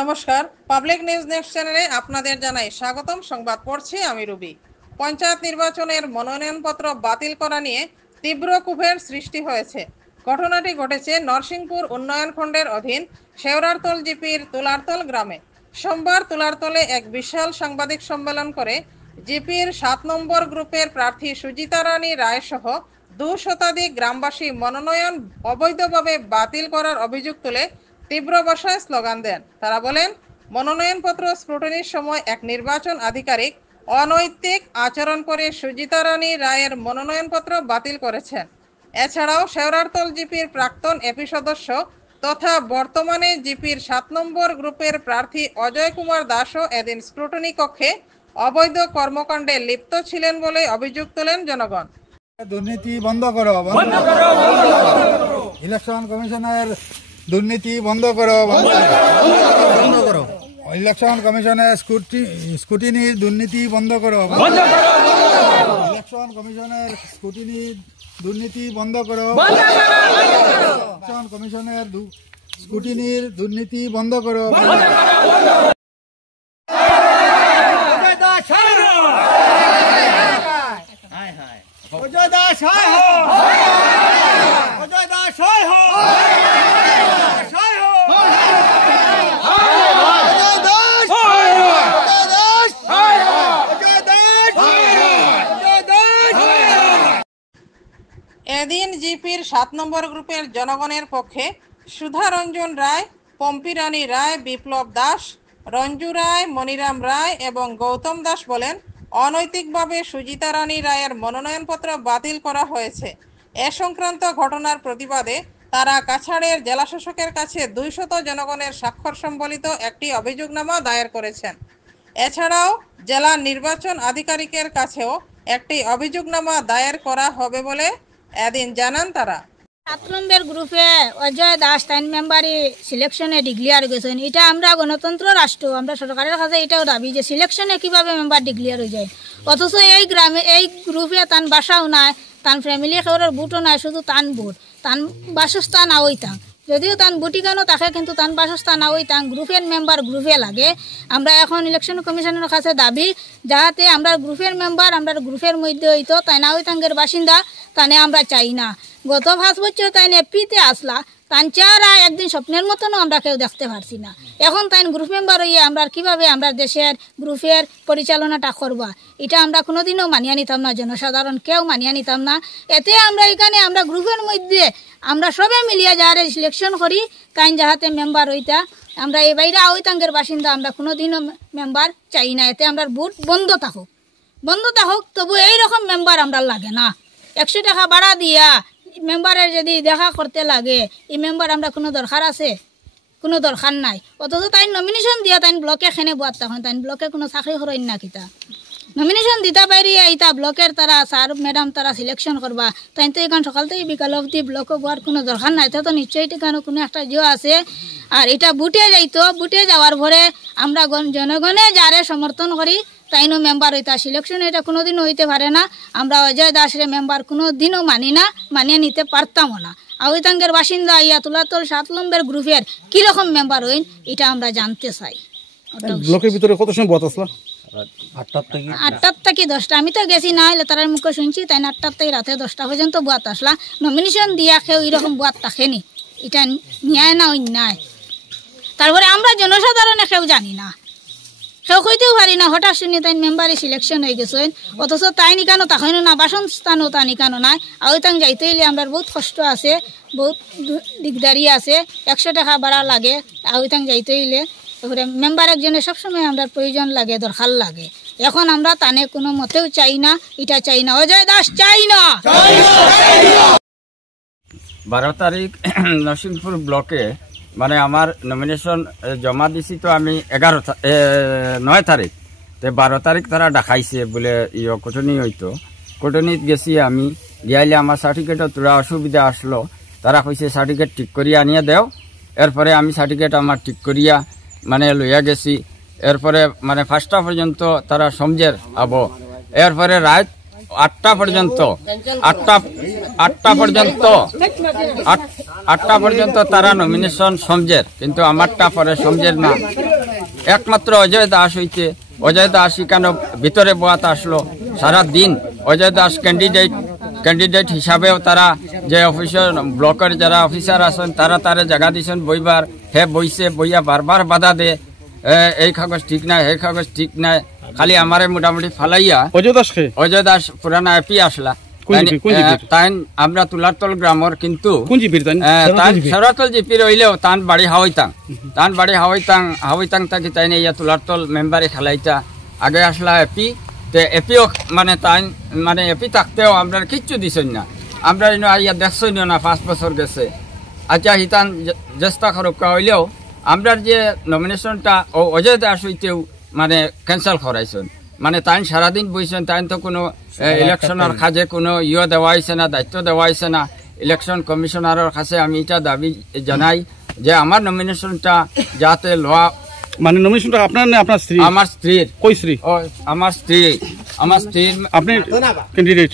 নমস্কার, public news next চ্যানেলে আপনাদের জানাই স্বাগতম। সংবাদ পড়ছি আমি রুবি। পঞ্চায়েত নির্বাচনের মনোনয়নপত্র বাতিল করা নিয়ে তীব্র ক্ষোভের সৃষ্টি হয়েছে। ঘটনাটি ঘটেছে নরসিংপুর উন্নয়ন খণ্ডের অধীন শেওড়ারতল জিপির তুলারতল গ্রামে। সোমবার তুলারতলে এক বিশাল সাংবাদিক সম্মেলন করে জিপির ৭ নম্বর গ্রুপের প্রার্থী সুজিতা রানী রায় সহ ২ শতাধিক গ্রামবাসী মনোনয়ন অবৈধভাবে বাতিল করার অভিযোগ তুলে তীব্র ভাষায় স্লোগান দেন। তারা বলেন, মনোনয়নপত্র স্ক্রুটিনির সময় এক নির্বাচন আধিকারিক অনৈতিক আচরণ করে সুজিতা রানী রায়ের মনোনয়নপত্র বাতিল করেছেন। এছাড়াও শেওড়ারতল জিপির প্রাক্তন এপি সদস্য তথা বর্তমানে জিপির ৭ নম্বর গ্রুপের প্রার্থী অজয় কুমার দাসও এদিন স্ক্রুটিনি কক্ষে অবৈধ কর্মকাণ্ডে লিপ্ত ছিলেন বলে অভিযোগ তোলেন জনগণ। দুর্নীতি বন্ধ করো, ইলেকশন কমিশনের দুর্নীতি বন্ধ করো, ইলেকশন কমিশনের স্ক্রুটিনির দুর্নীতি বন্ধ করো, ইলেকশন কমিশনের স্ক্রুটিনির দুর্নীতি বন্ধ করো, ইলেকশন কমিশনের স্ক্রুটিনির দুর্নীতি বন্ধ করো। অজয় দাস হায় হো, অজয় দাস হায় হো, এদিন জিপির ৭ নম্বর গ্রুপের জনগণের পক্ষে সুধা রঞ্জন রায়, পম্পি রানী রায়, বিপ্লব দাস, রঞ্জু রায়, মনিরাম রায় এবং গৌতম দাস বলেন, অনৈতিকভাবে সুজিতা রানী রায়ের মনোনয়নপত্র বাতিল করা হয়েছে। এ সংক্রান্ত ঘটনার প্রতিবাদে তারা কাছাড়ের জেলাশাসকের কাছে ২০০ জনগণের স্বাক্ষর সম্বলিত একটি অভিযোগনামা দায়ের করেছেন। এছাড়াও জেলা নির্বাচন আধিকারিকের কাছেও একটি অভিযোগনামা দায়ের করা হবে বলে এদিন জানান তারা। ৭ নম্বর গ্রুপে অজয় দাস ৩ মেম্বারই সিলেকশনে ডিক্লিয়ার গেছেন। এটা আমরা গণতন্ত্র রাষ্ট্র, আমরা সরকারের কাছে এটাও দাবি যে সিলেকশনে কিভাবে মেম্বার ডিক্লিয়ার হয়ে যায়, অথচ এই গ্রামে এই গ্রুপে তান বাসাও নাই, তান ফ্যামিলি খেওয়ার বুটও নাই, শুধু তান বুট, তান বাসস্থান আওই তান, যদিও তান বুটিকানও থাকে কিন্তু তান বাসস্থান আওই তান গ্রুপের মেম্বার গ্রুপে লাগে। আমরা এখন ইলেকশন কমিশনের কাছে দাবি যাহাতে আমরা গ্রুপের মেম্বার আমরা গ্রুপের মধ্যে হইতো, তাই না ওই তাঙ্গের বাসিন্দা তানে আমরা চাই না। গত ৫ বছর তাই এপিতে আসলা, তান চেহারা একদিন স্বপ্নের মতনও আমরা কেউ দেখতে পারছি না। এখন তাই গ্রুপ মেম্বার হইয়া আমরা কিভাবে আমরা দেশের গ্রুপের পরিচালনাটা করবা, এটা আমরা কোনোদিনও মানিয়ে নিতাম না, জনসাধারণ কেউ মানিয়ে নিতাম না। এতে আমরা এখানে আমরা গ্রুপের মধ্যে আমরা সবে মিলিয়ে যারা সিলেকশন করি তাই যাহাতে মেম্বার হইতা, আমরা এই বাইরে ওই তাঙ্গের বাসিন্দা আমরা কোনোদিনও মেম্বার চাই না। এতে আমরা ভোট বন্ধ থাকুক, তবু এইরকম মেম্বার আমরা লাগে না। ১০০ টাকা ভাড়া দিয়া মেম্বারের যদি দেখা করতে লাগে, এই মেম্বার আমরা কোনো দরকার আছে? কোনো দরকার নাই। অথচ তাই নমিনেশন দিয়া তাই ব্লকে খেনে বোয়ার তখন তাই ব্লকে কোনো চাকরি করেন না, কিতা নমিনেশন দিতে পারি এইটা ব্লকের তারা স্যার ম্যাডাম তারা সিলেকশন করবা, তাই তো এখান সকাল থেকে বিকাল অবধি ব্লকে বোয়ার কোনো দরকার নাই। তো নিশ্চয়ই এখানে কোনো একটা জিও আছে। আর এটা বুটে যাইতো, বুটে যাওয়ার পরে আমরা জনগণে যারে সমর্থন করি তাইনো মেম্বার হইতা, সিলেকশন এটা কোনোদিনও হইতে পারে না। আমরা অজয় দাসের মেম্বার কোনোদিনও মানি না, মানিয়ে নিতে পারতামও না। আওইতাঙ্গের বাসিন্দা ইয়া তুলাতল ৭ নম্বর গ্রুপের কিরকম মেম্বার হইন এটা আমরা জানতে চাই। ব্লকের ভিতরে কত সময় বত আসলা? ৮টার থেকে ১০টা। আমি তো গেছি না, হলে তার মুখে শুনছি তাই ৮টার থেকে রাতে 10টা পর্যন্ত বুয়াত আসলা। নমিনেশন দিয়া কেউ এরকম বুয়াত থাকেনি, এটা ন্যায় না অন্যায়। তারপরে আমরা জনসাধারণে কেউ জানি না, কেউ কইতেও পারি না, হঠাৎ শুনি তাই মেম্বারে সিলেকশন হয়ে গেছেন, অথচ তাই নিকানো তাকেও না, বাসস্থানও তা নিকানো নাই। আর তাং যাইতে হইলে আমরা বহুত কষ্ট আছে, বহুত দিকদারি আছে, ১০০ টাকা ভাড়া লাগে আর তাং যাইতে হইলে। তারপরে মেম্বার একজনের সবসময় আমরা প্রয়োজন লাগে, দরকার লাগে। এখন আমরা তানে কোনো মতেও চাই না, এটা চাই না, অজয় দাস চাই না। 12 তারিখ নরসিংপুর ব্লকে মানে আমার নমিনেশন জমা দিছি, তো আমি 9 তারিখ, তো 12 তারিখ তারা দেখাইছে বলে কটনি হইতো। কটনিত গেছি আমি, দিয়াইলে আমার সার্টিফিকেটও তোরা অসুবিধা আসলো, তারা কইছে সার্টিফিকেট ঠিক করিয়া আনিয়ে দেও। এরপরে আমি সার্টিফিকেট আমার ঠিক করিয়া মানে লইয়া গেছি। এরপরে মানে 5টা পর্যন্ত তারা সমঝের আবো। এরপরে রাত 8টা পর্যন্ত 8টা পর্যন্ত তারা নমিনেশন সমঝের, কিন্তু আমারটা পরে সমঝের না। একমাত্র অজয় দাস হইতে, অজয় দাস কেন ভিতরে বোয়াতে আসলো সারা দিন। অজয় দাস ক্যান্ডিডেট হিসাবেও তারা যে অফিসার ব্লকের যারা অফিসার আছেন তারা জায়গা দিয়েছেন বইবার, হে বইছে, বইয়া বারবার বাধা দে, এই কাগজ ঠিক নাই, এই কাগজ ঠিক নাই, খালি আমারে মোটামুটি ফালাইয়া। অজয় দাস পুরানা এপি আসলা, তাই আমরা তুলারতল গ্রামের, কিন্তু সরাতল জিপির হইলেও তান বাড়ি হাওয়াইতাং থাকি তাই ইয়া তুলারতল মেম্বারে খেলাইতা। আগে আসলা এপি, এপিও মানে তাই মানে এপি থাকতেও আমরা কিচ্ছু দিছেন না। আমরা ইয়া দেখছই না 5 বছর গেছে। আচ্ছা হিতান চেষ্টা খরকা হইলেও আমরা যে নমিনেশনটা অজয় দাস হইতেও মানে ক্যান্সেল করাইছেন। মানে তাই সারাদিন বইছেন, তাই তো কোনো ইলেকশনের কাজে কোনো দেওয়া হয়েছে না, দায়িত্ব দেওয়া হয়েছে না। ইলেকশন কমিশনারের কাছে আমি এটা দাবি জানাই যে আমার নমিনেশনটা যাতে লওয়া। মানে নমিনেশনটা আপনার না আপনার স্ত্রী? আমার স্ত্রীর। কই স্ত্রী? আমার স্ত্রীর। আপনি ক্যান্ডিডেট?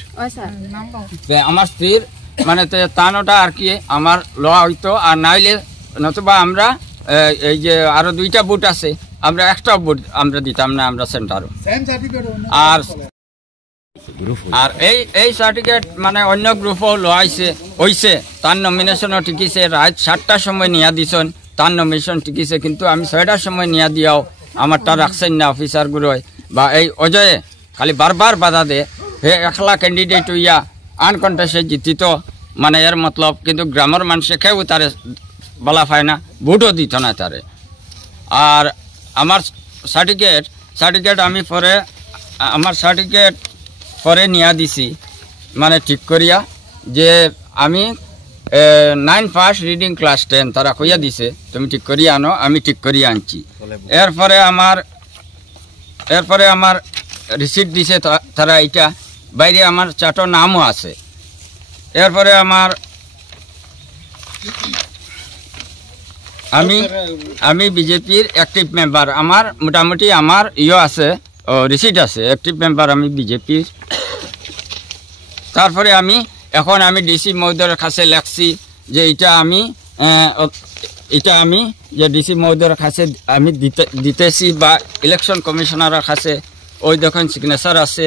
আমার স্ত্রীর মানে তানোটা আর কি আমার লওয়া হইতো, আর নাইলে নতুবা আমরা এই যে আরো 2টা বুট আছে, আমরা একটা বুট আমরা দিতাম না আমরা সেন্টারও। আর এই সার্টিফিকেট মানে অন্য গ্রুপও লওয়াইছে হইছে, তার নমিনেশনও টিকিছে। রাত 7টার সময় নিয়া দিছেন, তার নমিনেশন টিকিছে, কিন্তু আমি 6টার সময় নিয়া দিয়াও আমারটা রাখছেন না অফিসারগুলোয়। বা এই অজয়ে খালি বারবার বাধা দে, হে একলা ক্যান্ডিডেট হইয়া আনকন্টেস্টে জিতিত, মানে এর মতলব। কিন্তু গ্রামের মানুষে কেউ তারে বলা পায় না, ভোটও দিত না তারে। আর আমার সার্টিফিকেট আমি পরে আমার সার্টিফিকেট পরে নিয়া দিছি, মানে ঠিক করিয়া যে আমি 9 পাস রিডিং ক্লাস 10 তারা কইয়া দিছে তুমি ঠিক করিয়া আনো, আমি ঠিক করিয়া আনছি। এরপরে আমার রিসিপ্ট দিছে তারা, এটা বাইরে আমার 4টা নামও আছে। এরপরে আমি বিজেপির অ্যাক্টিভ মেম্বার, আমার মোটামুটি আমার আছে রিসিট আছে, অ্যাক্টিভ মেম্বার আমি বিজেপির। তারপরে এখন আমি ডিসি মহোদয়ের কাছে লেখছি যে এটা আমি যে ডিসি মহোদয়ের কাছে আমি দিতেছি, বা ইলেকশন কমিশনারের কাছে। ওই দেখুন সিগনেচার আছে,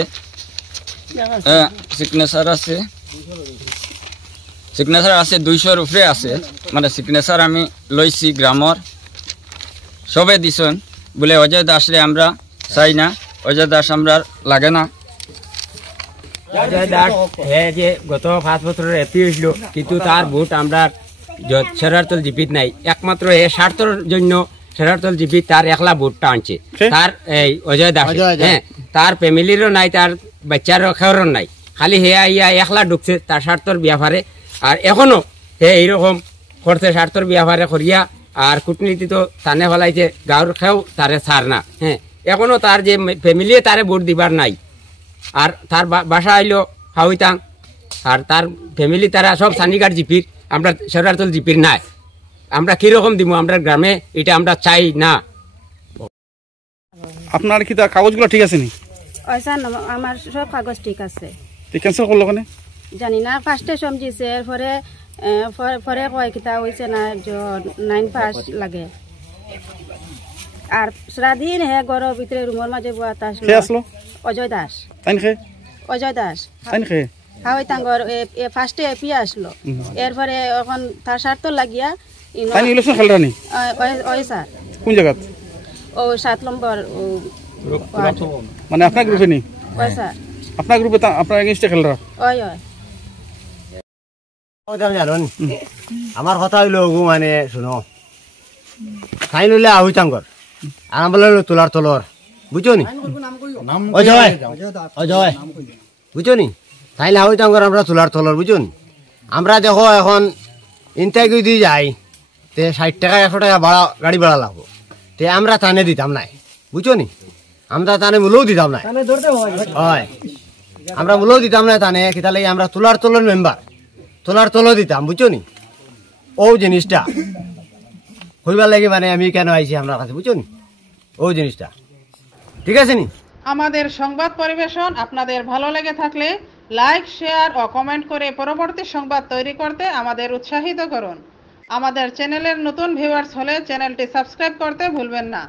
সিগনেচার আছে 200-র উপরে আছে। মানে সিগনেচার আমি লইছি গ্রামর, সবে দিছেন বলে অজয় দাসরে আমরা চাই না, অজয় দাস আমরা লাগে না। অজয় দাস যে গত 5 বছরের এপি হইল, কিন্তু তার ভোট আমরা শেরারতল জিপিত নাই। একমাত্র স্বার্থের জন্য শেরারতল জিপি তার একলা ভোটটা আনছে, তার এই অজয় দাস। হ্যাঁ, তার ফ্যামিলিরও নাই, তার বাচ্চারও খেয়ারও নাই, খালি হে ইয়া একলা ঢুকছে তার স্বার্থর ব্যাপারে। আর এখনো হে এইরকম করছে স্বার্থর ব্যাপারে করিয়া। আর কূটনীতি তো টানে ফেলাইছে, গাঁর খেয়েও তারে ছাড় না। হ্যাঁ, এখনো তার যে ফ্যামিলি তারে ভোট দিবার নাই। আর তার বাসা আইলো হাউইতাং, আর তার ফ্যামিলি তারা সব সানিঘাট জিপির, আমরা শেরারতল জিপির নাই। আমরা কিরকম দিব আমরা গ্রামে, এটা আমরা চাই না। আপনার কি তার কাগজগুলো ঠিক আছে নি? আমার সব কাগজ ঠিক আছে। ক্যান্সেল করলো কেন জানি না, ফার্স্টে সমঝিছে, পরে কয় কিতা হয়েছে না 9 পাস লাগে। আর সারাদিন হে ঘরের ভিতরে রুমের মাঝে বয়াত আসলো অজয় দাস। অজয় দাস হাওয়াই তাঙ্গর ফার্স্টে এপি আসলো। এরপরে এখন তার স্বার্থ লাগিয়া ইলেকশন খেলরানি ওই স্যার কোন জায়গা? ও 7 নম্বর মানে আপনার গ্রুপে নি? ওই স্যার আপনার গ্রুপে আপনার এগেইনস্টে খেলরা? ওই জানুন আমার কথা হইল মানে শুনো, ফাইন হইলে আহুতাঙ্গর, আরাম বলে তোলার তলর, বুঝছো নি? অজয় বুঝছো নি? তাইলে আহুতাঙ্গর আমরা তোলার তলর, বুঝছো নি? আমরা দেখো এখন ইন্টারভিউ দিয়ে যাই, তে 60 টাকা 100 টাকা ভাড়া গাড়ি ভাড়া লাগবো, তে আমরা টানে দিতাম নাই, বুঝছো নি? আমরা টানে মূলেও দিতাম নাই। হয় আমরা মূলও দিতাম না তানে কিতা লাগে আমরা তোলার তলর মেম্বার তোলার তল দিতাম বুঝছো নি ও জিনিসটা হইবার লাগে মানে আমি কেন আইছি আমার কাছে বুঝছো নি ও জিনিসটা ঠিক আছে নি। আমাদের সংবাদ পরিবেশন আপনাদের ভালো লেগে থাকলে লাইক শেয়ার ও কমেন্ট করে পরবর্তী সংবাদ তৈরি করতে আমাদের উৎসাহিত করুন। আমাদের চ্যানেলের নতুন ভিউয়ার্স হলে চ্যানেলটি সাবস্ক্রাইব করতে ভুলবেন না।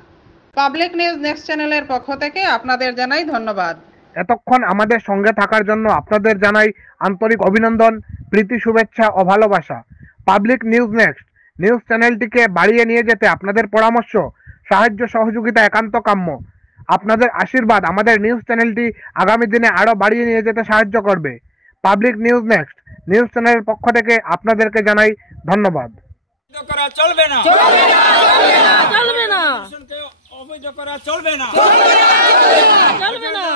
পাবলিক নিউজ নেক্সট চ্যানেলের পক্ষ থেকে আপনাদের জানাই ধন্যবাদ। এতক্ষণ আমাদের সঙ্গে থাকার জন্য আপনাদের জানাই আন্তরিক অভিনন্দন, প্রীতি, শুভেচ্ছা ও ভালোবাসা। পাবলিক নিউজ নেক্সট নিউজ চ্যানেলটিকে বাড়িয়ে নিয়ে যেতে আপনাদের পরামর্শ, সাহায্য, সহযোগিতা একান্ত কাম্য। আপনাদের আশীর্বাদ আমাদের নিউজ চ্যানেলটি আগামী দিনে আরও বাড়িয়ে নিয়ে যেতে সাহায্য করবে। পাবলিক নিউজ নেক্সট নিউজ চ্যানেলের পক্ষ থেকে আপনাদেরকে জানাই ধন্যবাদ। চলবে না, চলবে না, অবৈধ করা চলবে না, চলবে না।